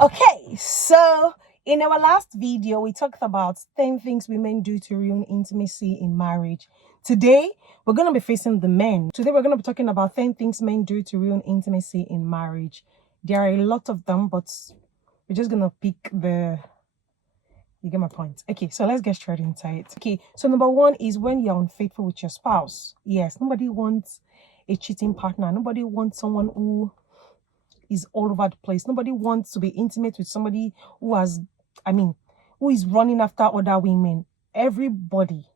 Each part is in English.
Okay, so in our last video, we talked about 10 things women do to ruin intimacy in marriage. Today, we're going to be facing the men. Today, we're going to be talking about 10 things men do to ruin intimacy in marriage. There are a lot of them, but we're just going to pick you get my point. Okay, so let's get straight into it. Okay, so number one is when you're unfaithful with your spouse. Yes, nobody wants a cheating partner. Nobody wants someone who is all over the place. Nobody wants to be intimate with somebody who who is running after other women. Everybody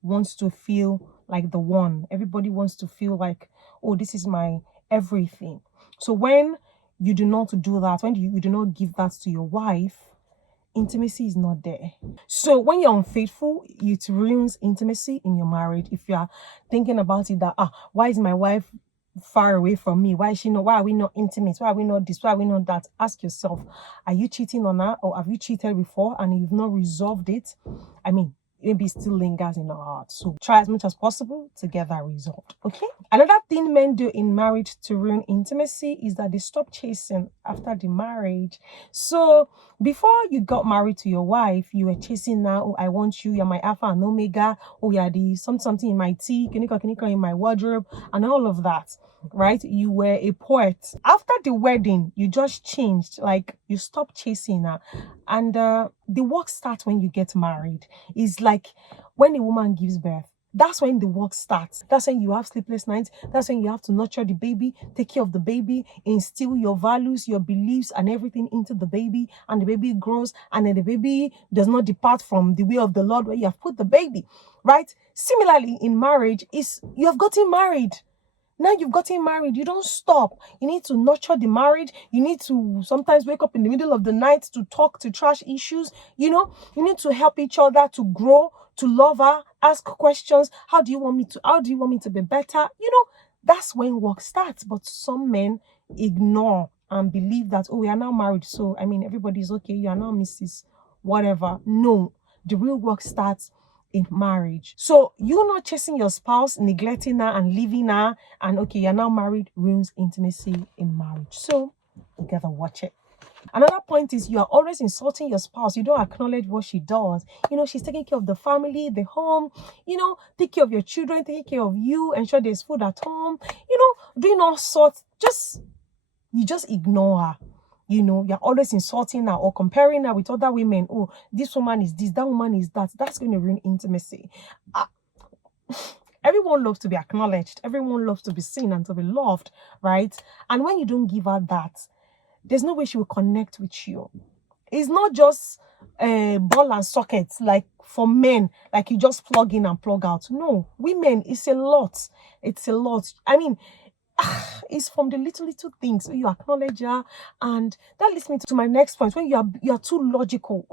wants to feel like the one. Everybody wants to feel like, oh, this is my everything. So when you do not do that, when you do not give that to your wife, intimacy is not there. So when you're unfaithful, it ruins intimacy in your marriage. If you are thinking about it that, why is my wife far away from me? Why are we not intimate? Why are we not this? Why are we not that? Ask yourself, are you cheating on her, or have you cheated before and you've not resolved it? Maybe it still lingers in our heart. So try as much as possible to get that resolved. Okay. Another thing men do in marriage to ruin intimacy is that they stop chasing after the marriage. So before you got married to your wife, you were chasing now. Oh, I want you. You're my alpha and omega. Oh, you're the something in my tea. Can you in my wardrobe and all of that. Right? You were a poet. After the wedding, you just changed. Like you stopped chasing her. And the work starts when you get married. It's like when a woman gives birth. That's when the work starts. That's when you have sleepless nights. That's when you have to nurture the baby, take care of the baby, instill your values, your beliefs, and everything into the baby. And the baby grows, and then the baby does not depart from the way of the Lord where you have put the baby. Right? Similarly, in marriage, you have gotten married. Now you've gotten married, you don't stop. You need to nurture the marriage. You need to sometimes wake up in the middle of the night to talk, to trash issues. You need to help each other to grow, to love her, ask questions. How do you want me to be better? That's when work starts. But some men ignore and believe that, oh, we are now married. So, everybody's okay. You are now Mrs. Whatever. No, the real work starts in marriage. So you not chasing your spouse, neglecting her and leaving her, and okay, you're now married, ruins intimacy in marriage. So you gotta watch it. Another point is you are always insulting your spouse. You don't acknowledge what she does. She's taking care of the family, the home, take care of your children, taking care of you, ensure there's food at home, doing all sorts. You just ignore her. You're always insulting her or comparing her with other women. Oh, this woman is this, that woman is that. That's going to ruin intimacy. Everyone loves to be acknowledged. Everyone loves to be seen and to be loved, right? And when you don't give her that, there's no way she will connect with you. It's not just ball and sockets like for men, like you just plug in and plug out. No, women, it's a lot. It's a lot. It's from the little things you acknowledge her, and that leads me to my next point. When you're too logical.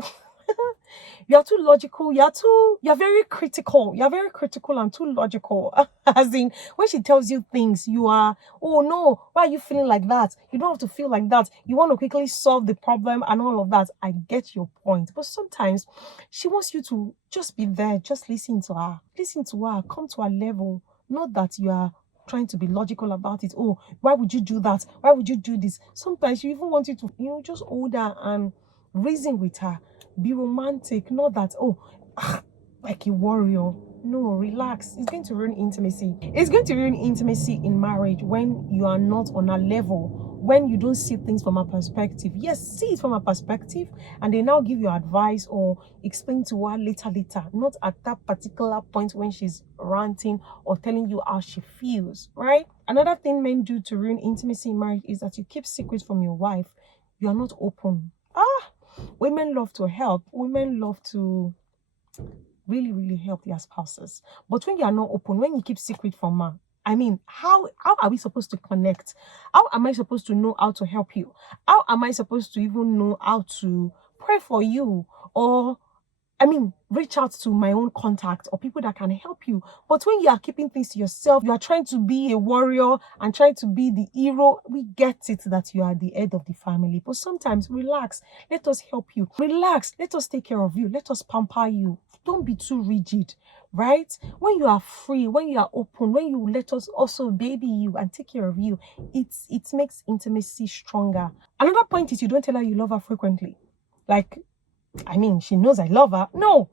You're too logical, you're very critical. You're very critical and too logical. As in, when she tells you things, you are, oh no, why are you feeling like that? You don't have to feel like that. You want to quickly solve the problem and all of that. I get your point. But sometimes she wants you to just be there, just listen to her. Listen to her, come to her level. Not that you are trying to be logical about it. Oh, why would you do that? Why would you do this? Sometimes she even wants you to, just hold her and reason with her. Be romantic, not that, like a warrior. No, relax. It's going to ruin intimacy. It's going to ruin intimacy in marriage when you are not on a level, when you don't see things from a perspective. Yes, see it from a perspective, and they now give you advice or explain to her later, not at that particular point when she's ranting or telling you how she feels, right? Another thing men do to ruin intimacy in marriage is that you keep secrets from your wife. You are not open. Women love to help. Women love to really, really help their spouses. But when you are not open, when you keep secret from her, how are we supposed to connect? How am I supposed to know how to help you? How am I supposed to even know how to pray for you or reach out to my own contact or people that can help you. But when you are keeping things to yourself, you are trying to be a warrior and trying to be the hero, we get it that you are the head of the family. But sometimes relax. Let us help you. Relax. Let us take care of you. Let us pamper you. Don't be too rigid, right? When you are free, when you are open, when you let us also baby you and take care of you, it makes intimacy stronger. Another point is you don't tell her you love her frequently. Like, she knows I love her. No.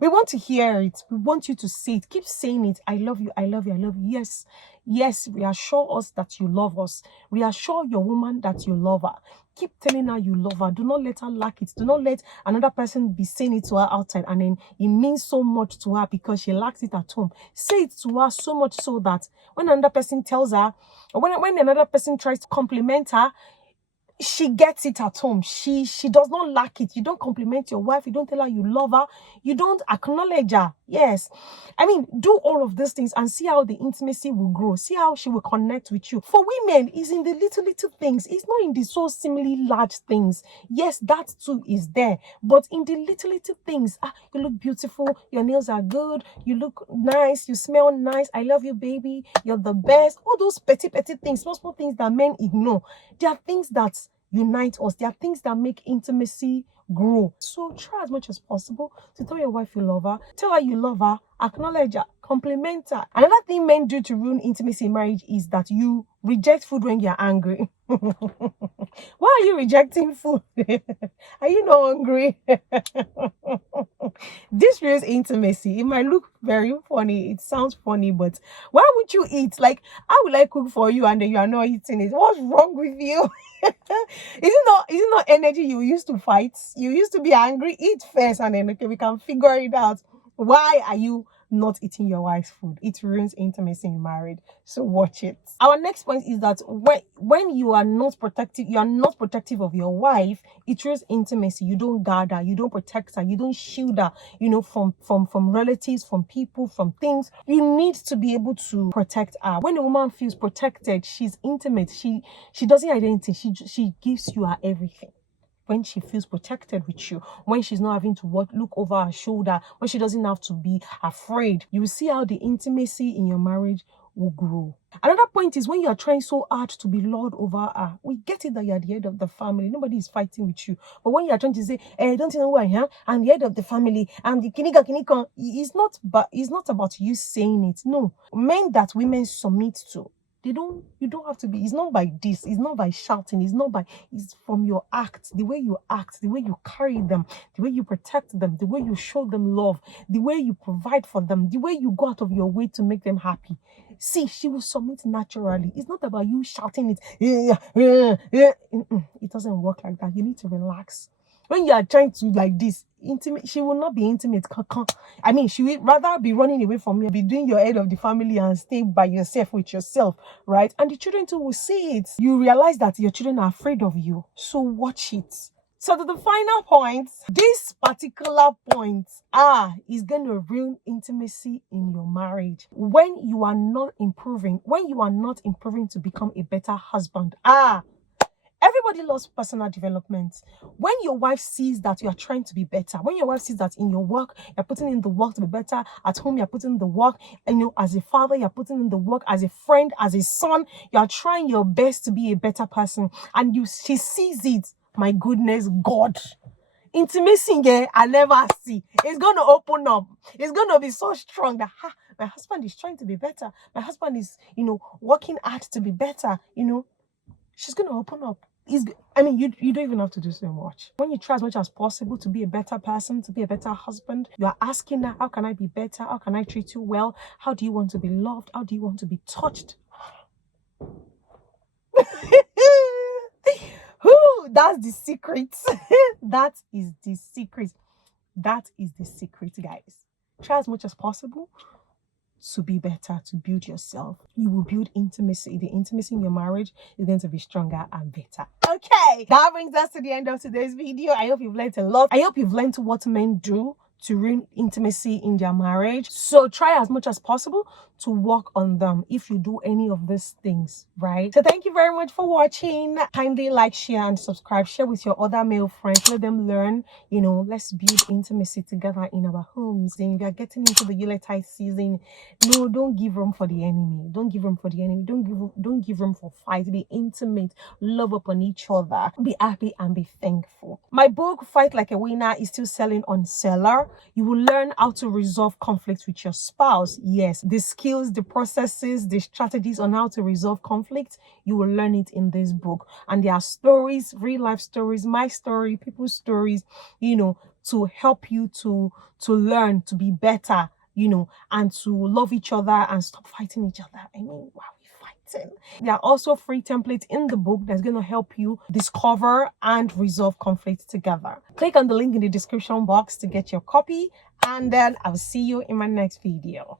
We want to hear it. We want you to say it. Keep saying it. I love you. I love you. I love you. Yes. Yes. Reassure us that you love us. Reassure your woman that you love her. Keep telling her you love her. Do not let her lack it. Do not let another person be saying it to her outside and then it means so much to her because she lacks it at home. Say it to her so much so that when another person tells her, or when another person tries to compliment her, she gets it at home. She does not lack it. You don't compliment your wife. You don't tell her you love her. You don't acknowledge her. Yes. Do all of these things and see how the intimacy will grow. See how she will connect with you. For women, it's in the little things. It's not in the so seemingly large things. Yes, that too is there. But in the little things, you look beautiful. Your nails are good. You look nice. You smell nice. I love you, baby. You're the best. All those petty things, small things that men ignore. They are things that unite us. There are things that make intimacy grow. So try as much as possible to tell your wife you love her. Tell her you love her. Acknowledge her. Compliment her. Another thing men do to ruin intimacy in marriage is that you reject food when you're angry. Why are you rejecting food? Are you not hungry? This ruins intimacy. It might look very funny. It sounds funny, but why would you eat? Like, how will I cook for you and then you are not eating it? What's wrong with you? Is it not energy you used to fight? You used to be angry. Eat first and then okay, we can figure it out. Why are you not eating your wife's food? It ruins intimacy in marriage. So watch it. Our next point is that when you are not protective of your wife, it ruins intimacy. You don't guard her, you don't protect her, you don't shield her, from relatives, from people, from things. You need to be able to protect her. When a woman feels protected, she's intimate. She doesn't hide anything. She gives you her everything. When she feels protected with you, when she's not having to look over her shoulder, when she doesn't have to be afraid, you will see how the intimacy in your marriage will grow. Another point is when you are trying so hard to be Lord over her. We get it that you are the head of the family. Nobody is fighting with you. But when you are trying to say, don't you know who I am? I'm the head of the family. I'm the kinika. It's not about you saying it. No. Men that women submit to, you don't have to be, it's not by this, it's not by shouting, it's from your act, the way you act, the way you carry them, the way you protect them, the way you show them love, the way you provide for them, the way you go out of your way to make them happy. See, she will submit naturally. It's not about you shouting it. It doesn't work like that. You need to relax. When you are trying to like this, intimate, she will not be intimate. She will rather be running away from you, be doing your head of the family and stay by yourself with yourself, right? And the children too will see it. You realize that your children are afraid of you. So watch it. So to the final point, this particular point is going to ruin intimacy in your marriage. When you are not improving to become a better husband, everybody loves personal development. When your wife sees that you are trying to be better, when your wife sees that in your work, you're putting in the work to be better, at home, you're putting in the work, and as a father, you're putting in the work, as a friend, as a son, you're trying your best to be a better person, and she sees it, my goodness, God. Intimacy, I never see. It's going to open up. It's going to be so strong that, my husband is trying to be better. My husband is, working hard to be better, She's going to open up. You don't even have to do so much. When you try as much as possible to be a better person, to be a better husband, you are asking her, how can I be better? How can I treat you well? How do you want to be loved? How do you want to be touched? That's the secret. That is the secret. That is the secret, guys. Try as much as possible to be better, to build yourself. You will build intimacy. The intimacy in your marriage is going to be stronger and better. Okay, that brings us to the end of today's video. I hope you've learned a lot. I hope you've learned what men do to ruin intimacy in their marriage. So try as much as possible to work on them if you do any of these things, right? So thank you very much for watching. Kindly like, share, and subscribe. Share with your other male friends. Let them learn. You know, let's build intimacy together in our homes. And if you're getting into the Yuletide season, no, don't give room for the enemy. Don't give room for the enemy. Don't give room for fight. Be intimate. Love upon each other. Be happy and be thankful. My book, Fight Like a Winner, is still selling on Seller. You will learn how to resolve conflicts with your spouse. Yes, the skills, the processes, the strategies on how to resolve conflicts, you will learn it in this book. And there are stories, real life stories, my story, people's stories, you know, to help you to learn to be better, you know, and to love each other and stop fighting each other. I mean, wow. There are also free templates in the book that's going to help you discover and resolve conflicts together. Click on the link in the description box to get your copy, and then I'll see you in my next video.